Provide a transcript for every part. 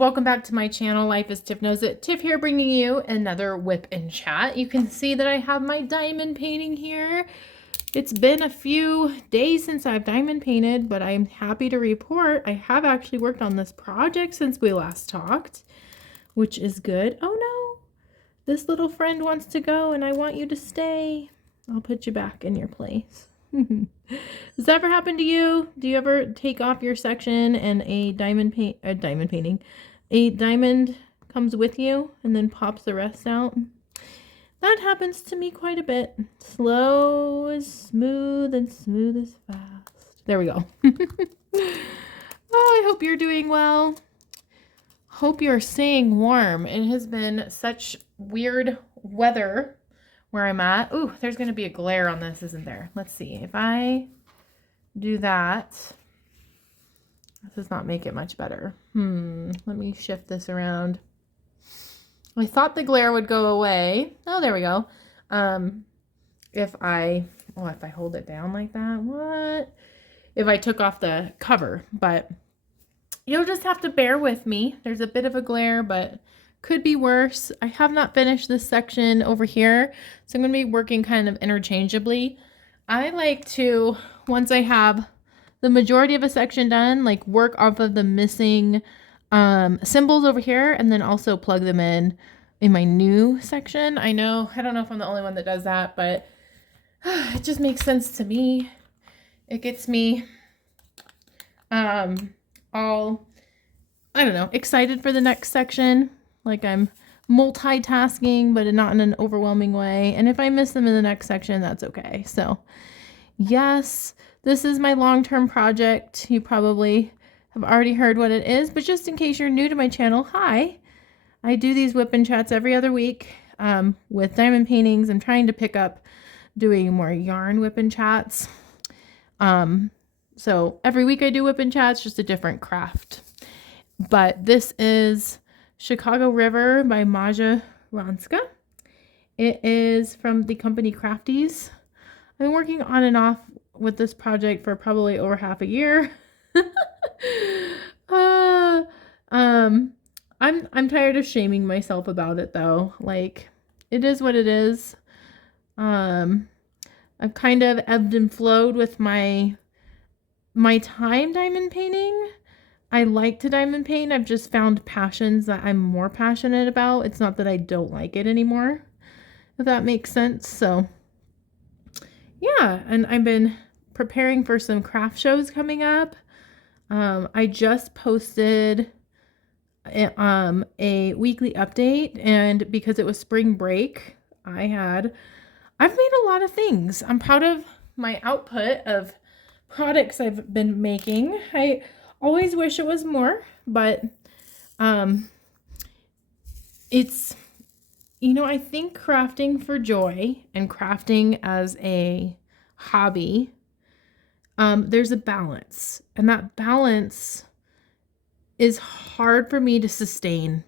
welcome back to my channel. Life is Tiff Knows It. Tiff here bringing you another whip and chat. You can see that I have my diamond painting here. It's been a few days since I've diamond painted, but I'm happy to report I have actually worked on this project since we last talked, which is good. Oh no, this little friend wants to go and I want you to stay. I'll put you back in your place. Does that ever happen to you? Do you ever take off your section and a diamond comes with you and then pops the rest out? That happens to me quite a bit. Slow is smooth and smooth is fast. There we go. Oh, I hope you're doing well. Hope you're staying warm. It has been such weird weather where I'm at. Ooh, there's going to be a glare on this, isn't there? Let's see. If I do that, this does not make it much better. Let me shift this around. I thought the glare would go away. Oh, there we go. If I hold it down like that, what? If I took off the cover, but you'll just have to bear with me. There's a bit of a glare, but could be worse. I have not finished this section over here, so I'm going to be working kind of interchangeably. I like to, once I have the majority of a section done, like work off of the missing symbols over here and then also plug them in my new section. I don't know if I'm the only one that does that, but it just makes sense to me. It gets me all, I don't know, excited for the next section. Like I'm multitasking, but not in an overwhelming way. And if I miss them in the next section, that's okay. So yes, this is my long-term project. You probably have already heard what it is, but just in case you're new to my channel, hi. I do these whip and chats every other week with diamond paintings. I'm trying to pick up doing more yarn whip and chats. So every week I do whip and chats, just a different craft. But this is Chicago River by Maja Ranska. It is from the company Crafties. I've been working on and off with this project for probably over half a year. I'm tired of shaming myself about it though. Like, it is what it is. I've kind of ebbed and flowed with my time diamond painting. I like to diamond paint. I've just found passions that I'm more passionate about. It's not that I don't like it anymore, if that makes sense. So yeah, and I've been preparing for some craft shows coming up. I just posted a weekly update, and because it was spring break, I've made a lot of things. I'm proud of my output of products I've been making. I always wish it was more, but it's, I think crafting for joy and crafting as a hobby, there's a balance, and that balance is hard for me to sustain.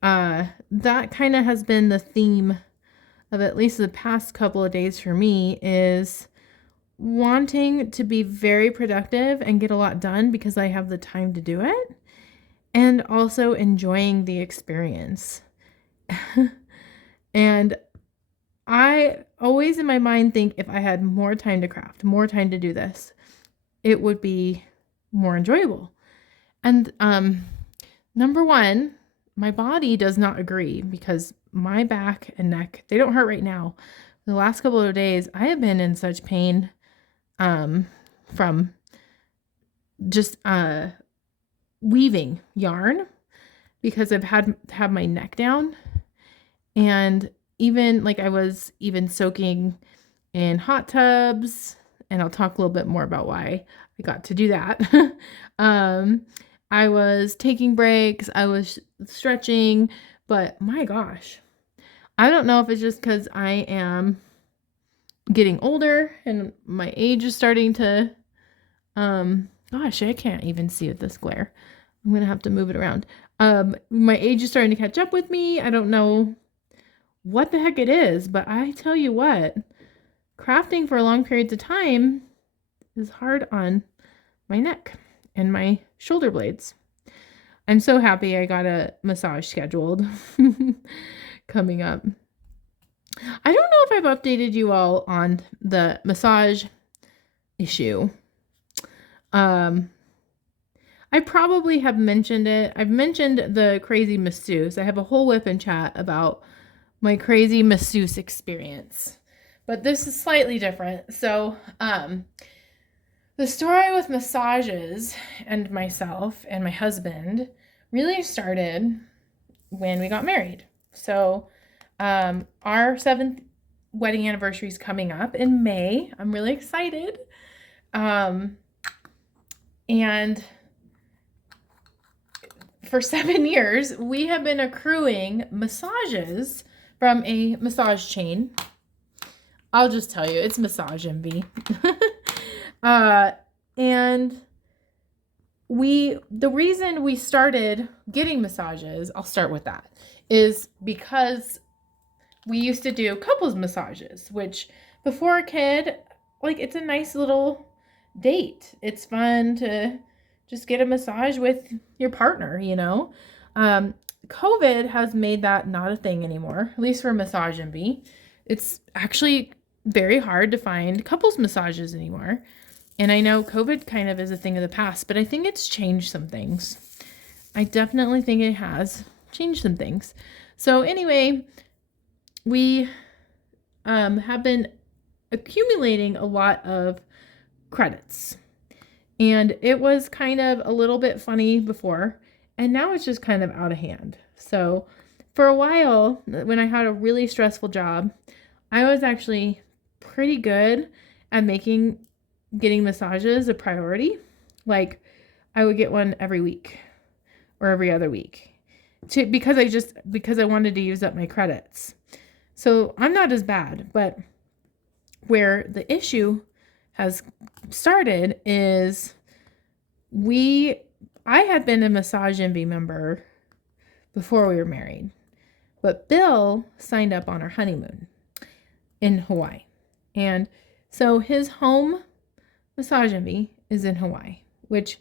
That kind of has been the theme of at least the past couple of days for me, is wanting to be very productive and get a lot done because I have the time to do it, and also enjoying the experience. And I always in my mind think if I had more time to craft, more time to do this, it would be more enjoyable. And number one, my body does not agree, because my back and neck, they don't hurt right now. The last couple of days, I have been in such pain from just weaving yarn, because I've had to have my neck down. And even like I was even soaking in hot tubs, and I'll talk a little bit more about why I got to do that. I was taking breaks, I was stretching, but my gosh, I don't know if it's just because I am getting older and my age is starting to, gosh, I can't even see with this glare. I'm going to have to move it around. My age is starting to catch up with me. I don't know what the heck it is, but I tell you what, crafting for long periods of time is hard on my neck and my shoulder blades. I'm so happy I got a massage scheduled coming up. I don't know if I've updated you all on the massage issue. I probably have mentioned it. I've mentioned the crazy masseuse. I have a whole WIP and chat about my crazy masseuse experience. But this is slightly different. So, the story with massages and myself and my husband really started when we got married. So, our 7th wedding anniversary is coming up in May. I'm really excited. And for 7 years, we have been accruing massages from a massage chain. I'll just tell you, it's Massage Envy. And the reason we started getting massages, I'll start with that, is because we used to do couples massages, which before a kid, like, it's a nice little date. It's fun to just get a massage with your partner, you know. COVID has made that not a thing anymore, at least for Massage Envy. It's actually very hard to find couples massages anymore. And I know COVID kind of is a thing of the past, but I think it's changed some things. I definitely think it has changed some things. So anyway, we have been accumulating a lot of credits. And it was kind of a little bit funny before, and now it's just kind of out of hand. So for a while, when I had a really stressful job, I was actually pretty good at getting massages a priority. Like, I would get one every week or every other week because I wanted to use up my credits. So I'm not as bad, but where the issue has started is I had been a Massage Envy member before we were married, but Bill signed up on our honeymoon in Hawaii. And so his home Massage Envy is in Hawaii, which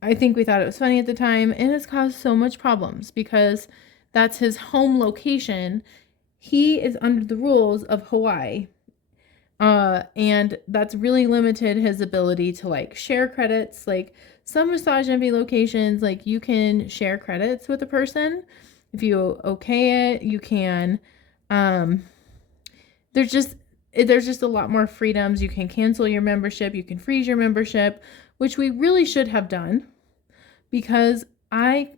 I think we thought it was funny at the time, and it's caused so much problems because that's his home location. He is under the rules of Hawaii, and that's really limited his ability to, like, share credits. Like, some Massage Envy locations, like, you can share credits with a person. If you okay it, you can. There's just a lot more freedoms. You can cancel your membership. You can freeze your membership, which we really should have done because I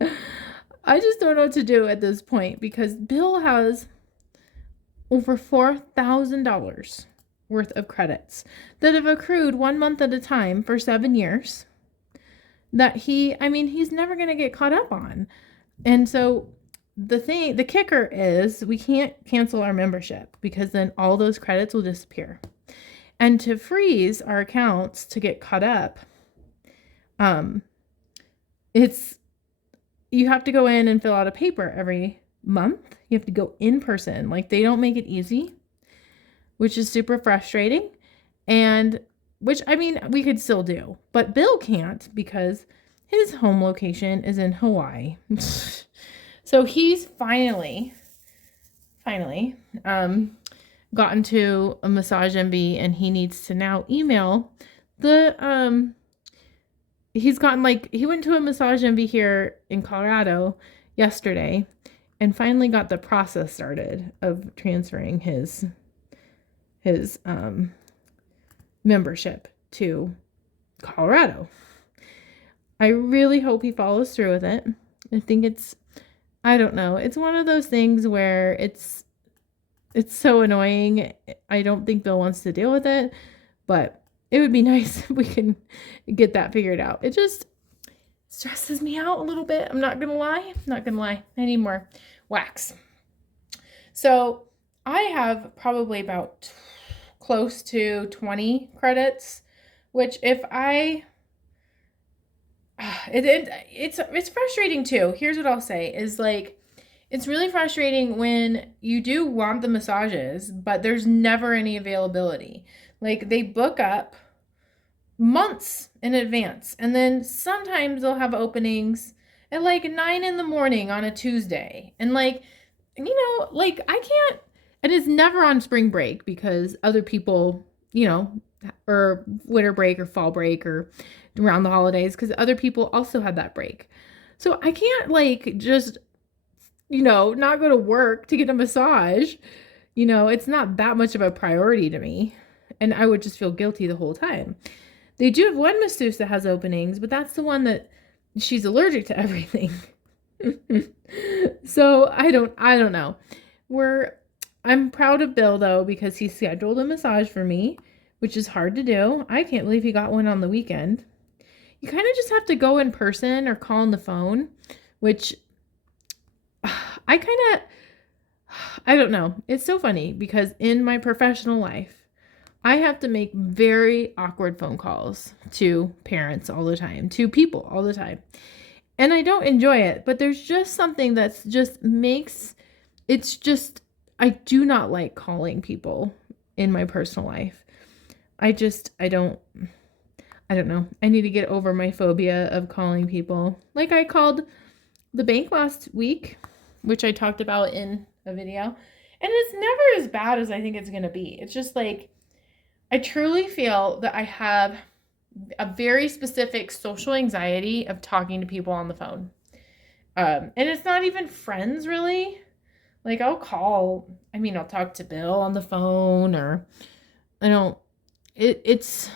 just don't know what to do at this point because Bill has over $4,000 worth of credits that have accrued 1 month at a time for 7 years that he's never going to get caught up on. And so the kicker is we can't cancel our membership because then all those credits will disappear. And to freeze our accounts to get caught up, you have to go in and fill out a paper every month. You have to go in person. Like, they don't make it easy, which is super frustrating. And which, we could still do, but Bill can't because his home location is in Hawaii. So he's finally gotten to a Massage Envy, and he needs to now email the he went to a Massage Envy here in Colorado yesterday and finally got the process started of transferring his membership to Colorado. I really hope he follows through with it. I think I don't know. It's one of those things where it's so annoying. I don't think Bill wants to deal with it, but it would be nice if we can get that figured out. It just stresses me out a little bit. I'm not going to lie. I need more wax. So I have probably about close to 20 credits, which it's frustrating too. Here's what I'll say is, like, it's really frustrating when you do want the massages, but there's never any availability. Like, they book up months in advance. And then sometimes they'll have openings at like 9 in the morning on a Tuesday. And like, you know, like I can't, and it's never on spring break because other people, you know, or winter break or fall break or around the holidays because other people also had that break. So I can't like just, you know, not go to work to get a massage. You know, it's not that much of a priority to me. And I would just feel guilty the whole time. They do have one masseuse that has openings, but that's the one that she's allergic to everything. So I don't know. I'm proud of Bill though, because he scheduled a massage for me, which is hard to do. I can't believe he got one on the weekend. You kind of just have to go in person or call on the phone, which I don't know. It's so funny because in my professional life, I have to make very awkward phone calls to parents all the time, to people all the time. And I don't enjoy it, but there's just something that's just makes, it's just, I do not like calling people in my personal life. I don't know. I need to get over my phobia of calling people. Like I called the bank last week, which I talked about in a video, and it's never as bad as I think it's going to be. It's just like, I truly feel that I have a very specific social anxiety of talking to people on the phone. And it's not even friends really. Like I'll talk to Bill on the phone or it's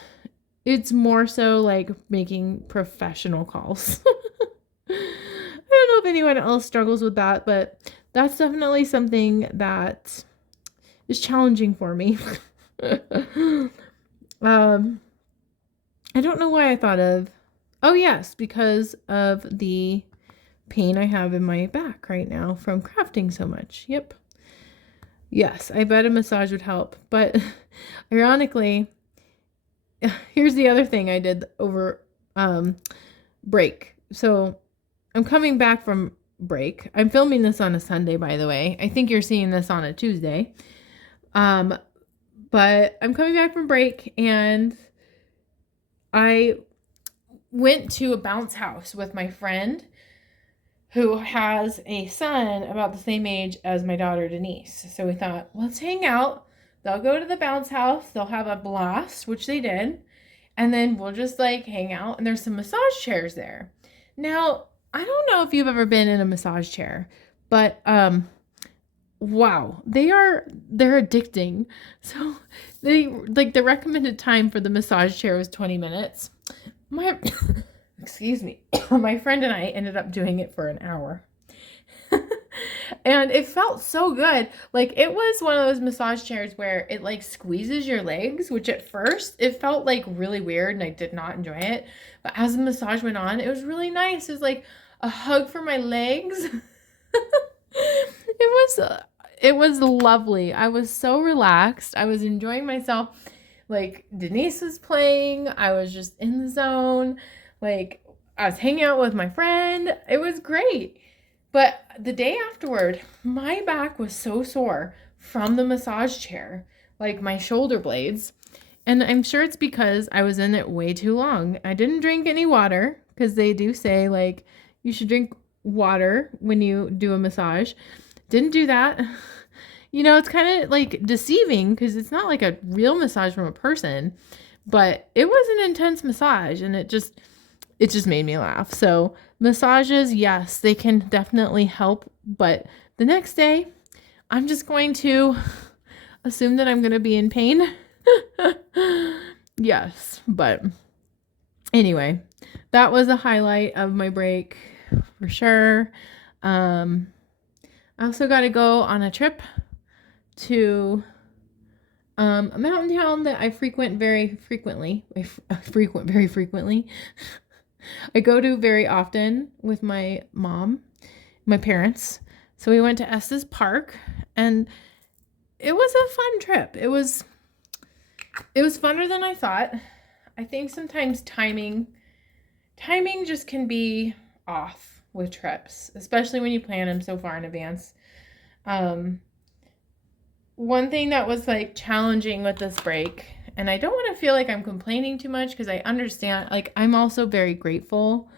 more so like making professional calls. I don't know if anyone else struggles with that, but that's definitely something that is challenging for me. I don't know why I thought of, oh yes, because of the pain I have in my back right now from crafting so much. Yep. Yes, I bet a massage would help. But ironically, here's the other thing I did over break. So I'm coming back from break. I'm filming this on a Sunday, by the way. I think you're seeing this on a Tuesday. But I'm coming back from break and I went to a bounce house with my friend who has a son about the same age as my daughter Denise. So we thought, let's hang out. They'll go to the bounce house. They'll have a blast, which they did. And then we'll just like hang out. And there's some massage chairs there. Now, I don't know if you've ever been in a massage chair, but wow, they're addicting. So they like the recommended time for the massage chair was 20 minutes. Excuse me. My friend and I ended up doing it for an hour. And it felt so good. Like it was one of those massage chairs where it like squeezes your legs, which at first it felt like really weird and I did not enjoy it. But as the massage went on, it was really nice. It was like a hug for my legs. It was lovely. I was so relaxed. I was enjoying myself. Like Denise was playing. I was just in the zone. Like I was hanging out with my friend. It was great. But the day afterward, my back was so sore from the massage chair, like my shoulder blades. And I'm sure it's because I was in it way too long. I didn't drink any water because they do say like you should drink water when you do a massage. Didn't do that. You know, it's kind of like deceiving because it's not like a real massage from a person, but it was an intense massage and it just made me laugh. So massages, yes, they can definitely help. But the next day, I'm just going to assume that I'm going to be in pain. Yes, but anyway, that was a highlight of my break for sure. I also got to go on a trip to a mountain town that I frequent very frequently. Very frequently. I go to very often with my mom, my parents. So we went to Estes Park and it was a fun trip. It was funner than I thought. I think sometimes timing just can be off with trips, especially when you plan them so far in advance. One thing that was like challenging with this break, And I don't want to feel like I'm complaining too much because I understand, like, I'm also very grateful.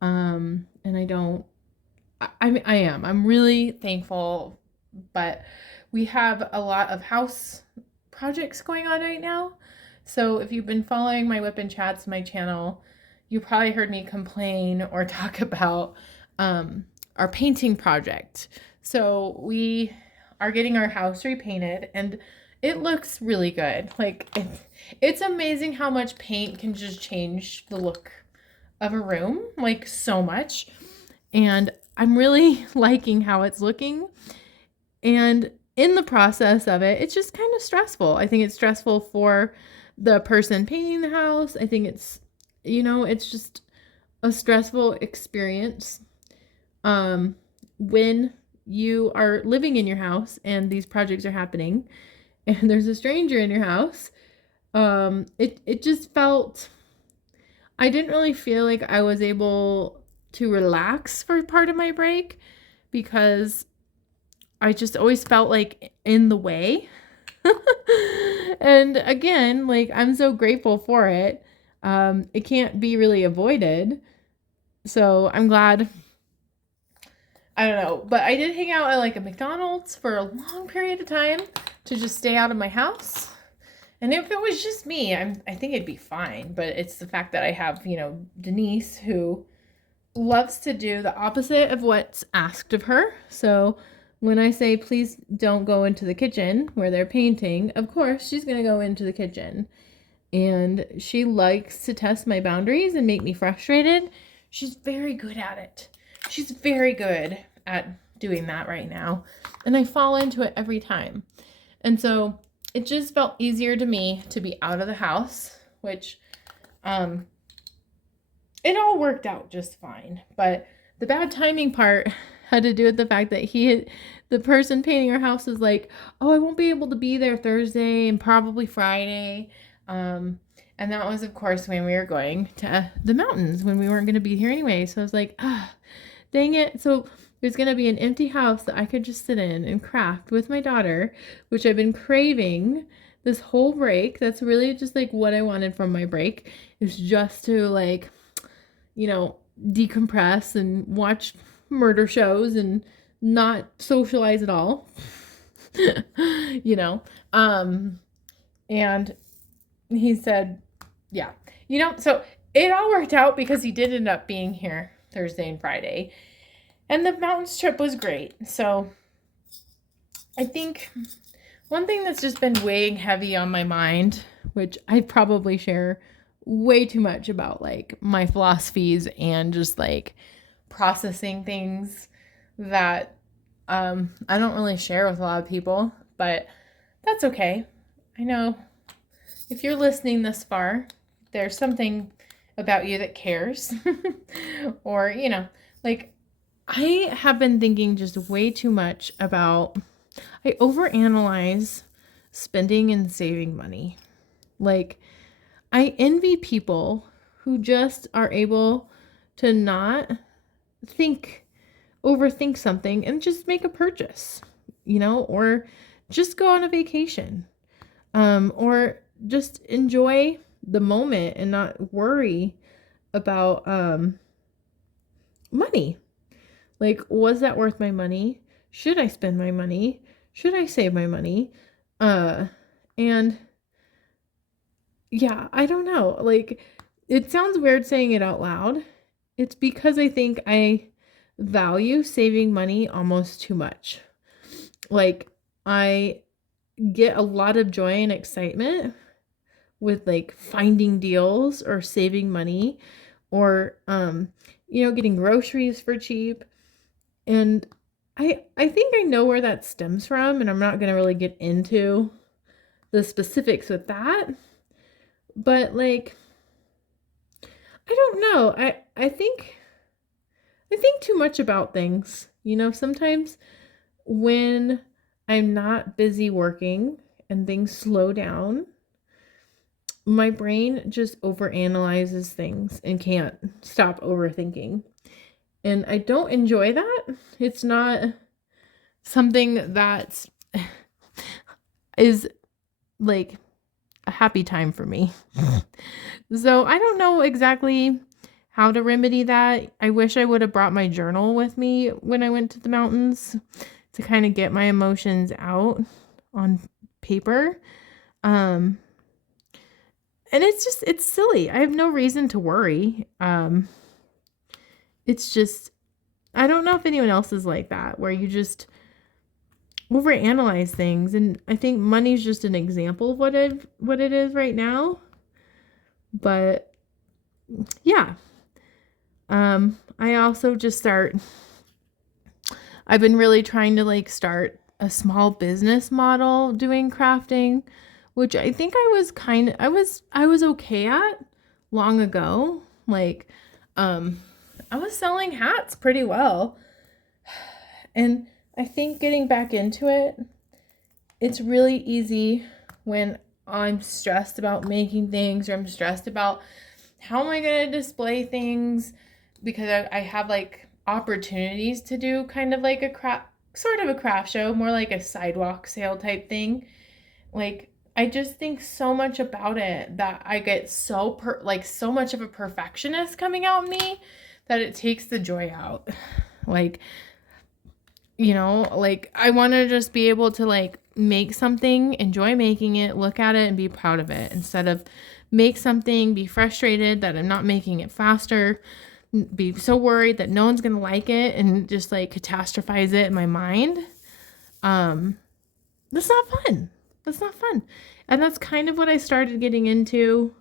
And I am. I'm really thankful, but we have a lot of house projects going on right now. So if you've been following my WIP and Chats, my channel, you probably heard me complain or talk about our painting project. So we are getting our house repainted and it looks really good. Like it's amazing how much paint can just change the look of a room, like so much. And I'm really liking how it's looking. And in the process of it, it's just kind of stressful. I think it's stressful for the person painting the house. I think it's, it's just a stressful experience when you are living in your house and these projects are happening and there's a stranger in your house. It just felt, I didn't really feel like I was able to relax for part of my break because I just always felt like in the way. And again, like I'm so grateful for it. It can't be really avoided. So I'm glad. I don't know, but I did hang out at like a McDonald's for a long period of time to just stay out of my house. And if it was just me, I think it'd be fine. But it's the fact that I have, Denise who loves to do the opposite of what's asked of her. So when I say, please don't go into the kitchen where they're painting, of course, she's going to go into the kitchen. And she likes to test my boundaries and make me frustrated. She's very good at it. She's very good at doing that right now. And I fall into it every time. And so it just felt easier to me to be out of the house, which it all worked out just fine. But the bad timing part had to do with the fact that the person painting our house was like, oh, I won't be able to be there Thursday and probably Friday. And that was, of course, when we were going to the mountains, when we weren't going to be here anyway. So I was like, dang it. So there's going to be an empty house that I could just sit in and craft with my daughter, which I've been craving this whole break. That's really just like what I wanted from my break, is just to like, decompress and watch murder shows and not socialize at all. And he said, yeah, so it all worked out because he did end up being here Thursday and Friday. And the mountains trip was great. So I think one thing that's just been weighing heavy on my mind, which I probably share way too much about, like my philosophies and just like processing things that I don't really share with a lot of people, but that's okay. I know if you're listening this far, there's something about you that cares. Or, like I have been thinking just way too much about, I overanalyze spending and saving money. Like I envy people who just are able to not overthink something and just make a purchase, or just go on a vacation, or just enjoy the moment and not worry about money. Like, was that worth my money? Should I spend my money? Should I save my money? And yeah, I don't know. Like, it sounds weird saying it out loud. It's because I think I value saving money almost too much. Like, I get a lot of joy and excitement with like finding deals or saving money or getting groceries for cheap. And I think I know where that stems from, and I'm not going to really get into the specifics with that. But like I don't know. I think too much about things. Sometimes when I'm not busy working and things slow down, my brain just overanalyzes things and can't stop overthinking. And I don't enjoy that. It's not something that is like a happy time for me. So I don't know exactly how to remedy that. I wish I would have brought my journal with me when I went to the mountains to kind of get my emotions out on paper. And it's silly. I have no reason to worry. It's just, I don't know if anyone else is like that, where you just overanalyze things. And I think money's just an example of what it is right now. But yeah. I also just I've been really trying to like start a small business model doing crafting, which I think I was okay at long ago. Like, I was selling hats pretty well. And I think getting back into it, it's really easy when I'm stressed about making things, or I'm stressed about how am I going to display things, because I have like opportunities to do kind of like sort of a craft show, more like a sidewalk sale type thing. Like, I just think so much about it that I get so much of a perfectionist coming out in me that it takes the joy out. Like, like I want to just be able to like make something, enjoy making it, look at it and be proud of it, instead of make something, be frustrated that I'm not making it faster, be so worried that no one's going to like it and just like catastrophize it in my mind. That's not fun. That's not fun. And that's kind of what I started getting into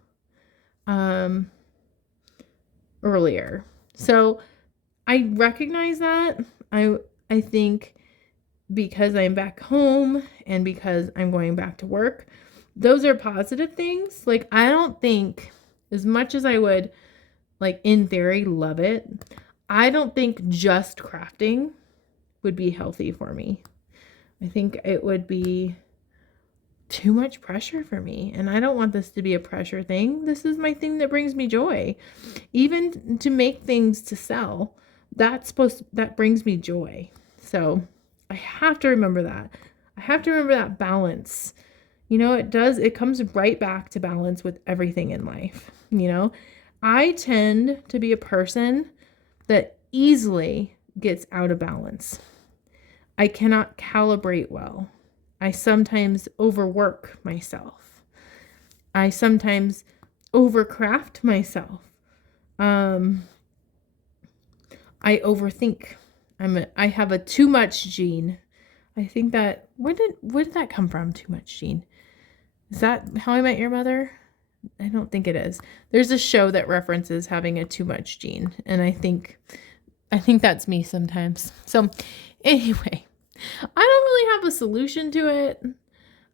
earlier. So I recognize that. I think because I'm back home and because I'm going back to work, those are positive things. Like, I don't think, as much as I would, like, in theory, love it, I don't think just crafting would be healthy for me. I think it would be too much pressure for me. And I don't want this to be a pressure thing. This is my thing that brings me joy. Even to make things to sell, that brings me joy. So I have to remember that. I have to remember that balance. It comes right back to balance with everything in life. I tend to be a person that easily gets out of balance. I cannot calibrate well. I sometimes overwork myself. I sometimes overcraft myself. I overthink. I have a too much gene. I think that, where did that come from? Too much gene. Is that How I Met Your Mother? I don't think it is. There's a show that references having a too much gene, and I think that's me sometimes. So anyway, I don't really have a solution to it,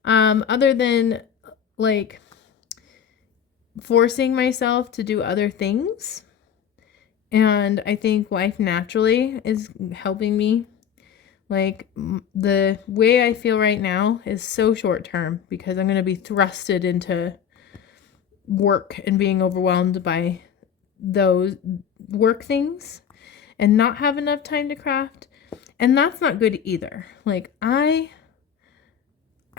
other than like forcing myself to do other things. And I think life naturally is helping me. Like, the way I feel right now is so short term, because I'm going to be thrusted into work and being overwhelmed by those work things and not have enough time to craft. And that's not good either. Like, I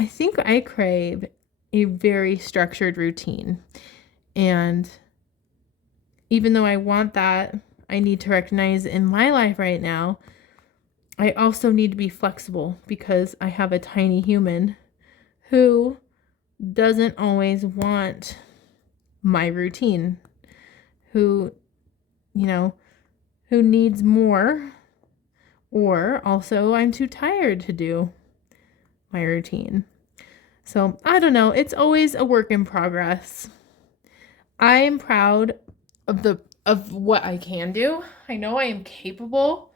think I crave a very structured routine. And even though I want that, I need to recognize in my life right now, I also need to be flexible, because I have a tiny human who doesn't always want my routine, who needs more, or also I'm too tired to do my routine. So I don't know. It's always a work in progress. I am proud of what I can do. I know I am capable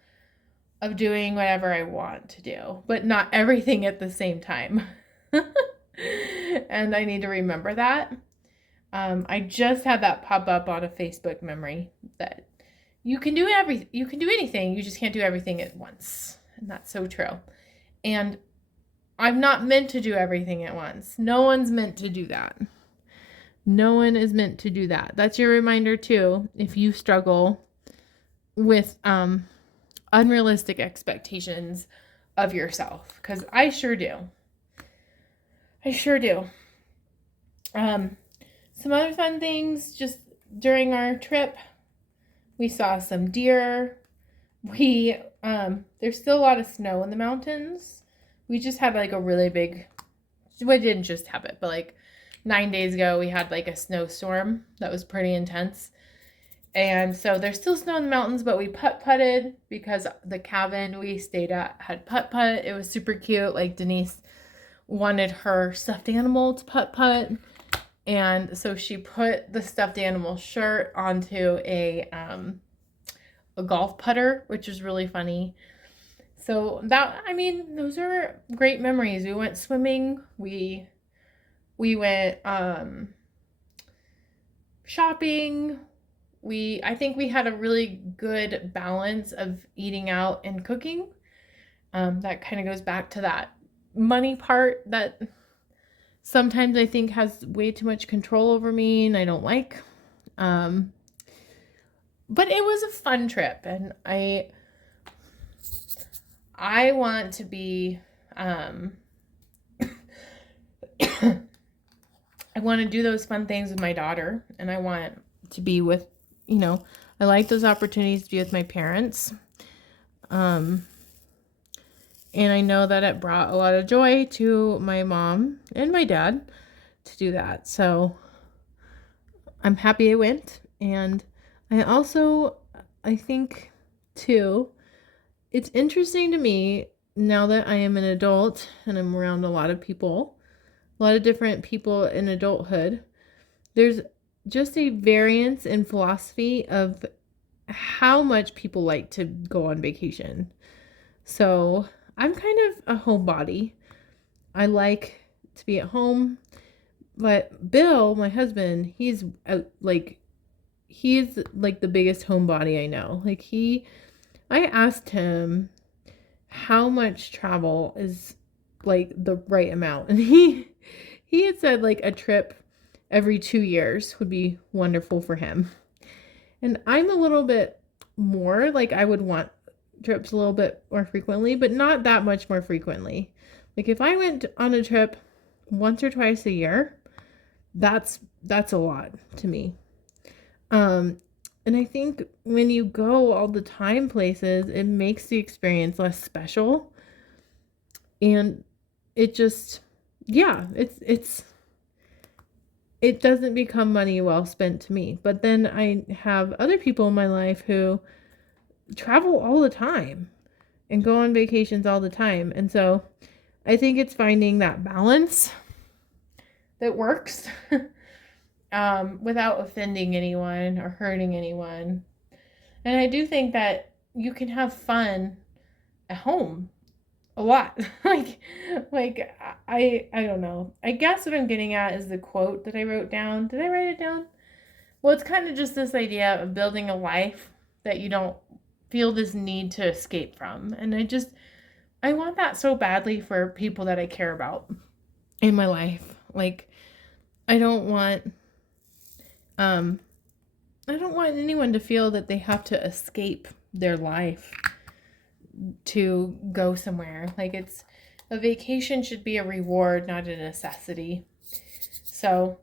of doing whatever I want to do, but not everything at the same time. And I need to remember that. I just had that pop up on a Facebook memory that you can do anything, you just can't do everything at once. And that's so true. And I'm not meant to do everything at once. No one's meant to do that. No one is meant to do that. That's your reminder too, if you struggle with unrealistic expectations of yourself, because I sure do. Um, some other fun things just during our trip, we saw some deer. There's still a lot of snow in the mountains. We just had like a really big, we didn't just have it, but like 9 days ago, we had like a snowstorm that was pretty intense. And so there's still snow in the mountains, but we putt-putted because the cabin we stayed at had putt-putt. It was super cute. Like Denise wanted her stuffed animal to putt-putt. And so she put the stuffed animal shirt onto a golf putter, which is really funny. So those are great memories. We went swimming. We went shopping. I think we had a really good balance of eating out and cooking. That kind of goes back to that money part that sometimes I think has way too much control over me and I don't like. But it was a fun trip, and I want to be I want to do those fun things with my daughter, and I want to be with, I like those opportunities to be with my parents. And I know that it brought a lot of joy to my mom and my dad to do that. So I'm happy I went. And I think too, it's interesting to me now that I am an adult and I'm around a lot of different people in adulthood. There's just a variance in philosophy of how much people like to go on vacation. So I'm kind of a homebody. I like to be at home. But Bill, my husband, he's like the biggest homebody I know. I asked him how much travel is like the right amount. And he had said like a trip every 2 years would be wonderful for him. And I'm a little bit more like I would want trips a little bit more frequently, but not that much more frequently. Like if I went on a trip once or twice a year, that's a lot to me. And I think when you go all the time places, it makes the experience less special. And it just, yeah, it doesn't become money well spent to me. But then I have other people in my life who travel all the time and go on vacations all the time. And so I think it's finding that balance that works without offending anyone or hurting anyone. And I do think that you can have fun at home a lot. I don't know. I guess what I'm getting at is the quote that I wrote down. Did I write it down? Well, it's kind of just this idea of building a life that you don't feel this need to escape from. And I want that so badly for people that I care about in my life. Like, I don't want anyone to feel that they have to escape their life to go somewhere. Like, a vacation should be a reward, not a necessity. So,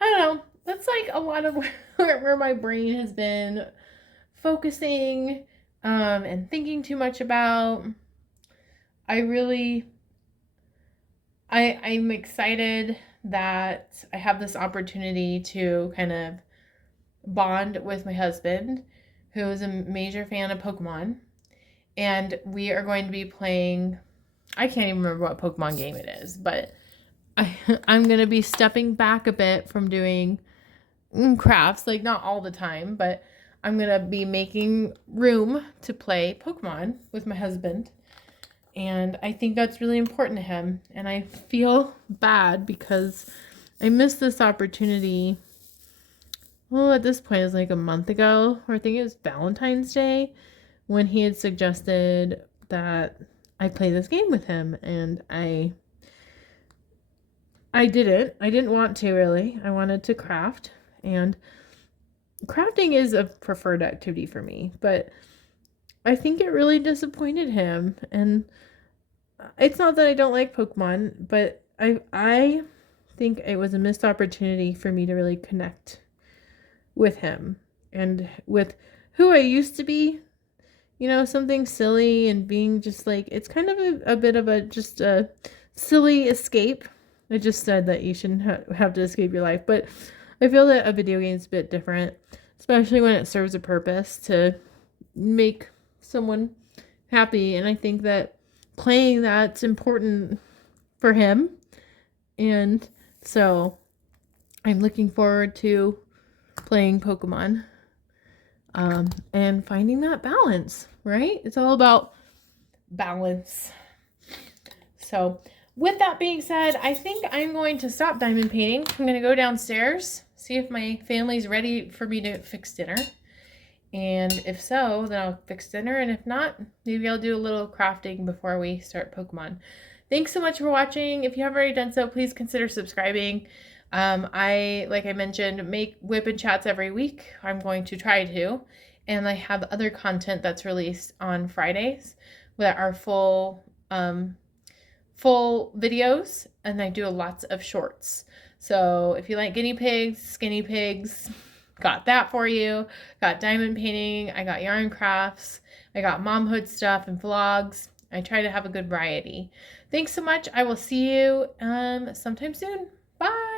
I don't know. That's like a lot of where my brain has been focusing and thinking too much about. I'm excited that I have this opportunity to kind of bond with my husband, who is a major fan of Pokemon. And we are going to be playing, I can't even remember what Pokemon game it is, but I'm going to be stepping back a bit from doing crafts, like not all the time, but I'm going to be making room to play Pokemon with my husband. And I think that's really important to him. And I feel bad because I missed this opportunity. Well, at this point, it was like a month ago, or I think it was Valentine's Day, when he had suggested that I play this game with him. And I didn't want to really. I wanted to craft. And crafting is a preferred activity for me. But I think it really disappointed him. And it's not that I don't like Pokemon, but I think it was a missed opportunity for me to really connect with him and with who I used to be. You know, something silly and being just like, it's kind of a bit of just a silly escape. I just said that you shouldn't have to escape your life, but I feel that a video game is a bit different, especially when it serves a purpose to make someone happy. And I think that playing that's important for him. And so I'm looking forward to playing Pokemon and finding that balance, right? It's all about balance. So with that being said, I think I'm going to stop diamond painting. I'm going to go downstairs, see if my family's ready for me to fix dinner. And if so, then I'll fix dinner. And if not, maybe I'll do a little crafting before we start Pokemon. Thanks so much for watching. If you haven't already done so, please consider subscribing. Like I mentioned, make WIP and chats every week. I'm going to try to. And I have other content that's released on Fridays that are full videos. And I do lots of shorts. So if you like guinea pigs, skinny pigs, got that for you. Got diamond painting. I got yarn crafts. I got momhood stuff and vlogs. I try to have a good variety. Thanks so much. I will see you sometime soon. Bye.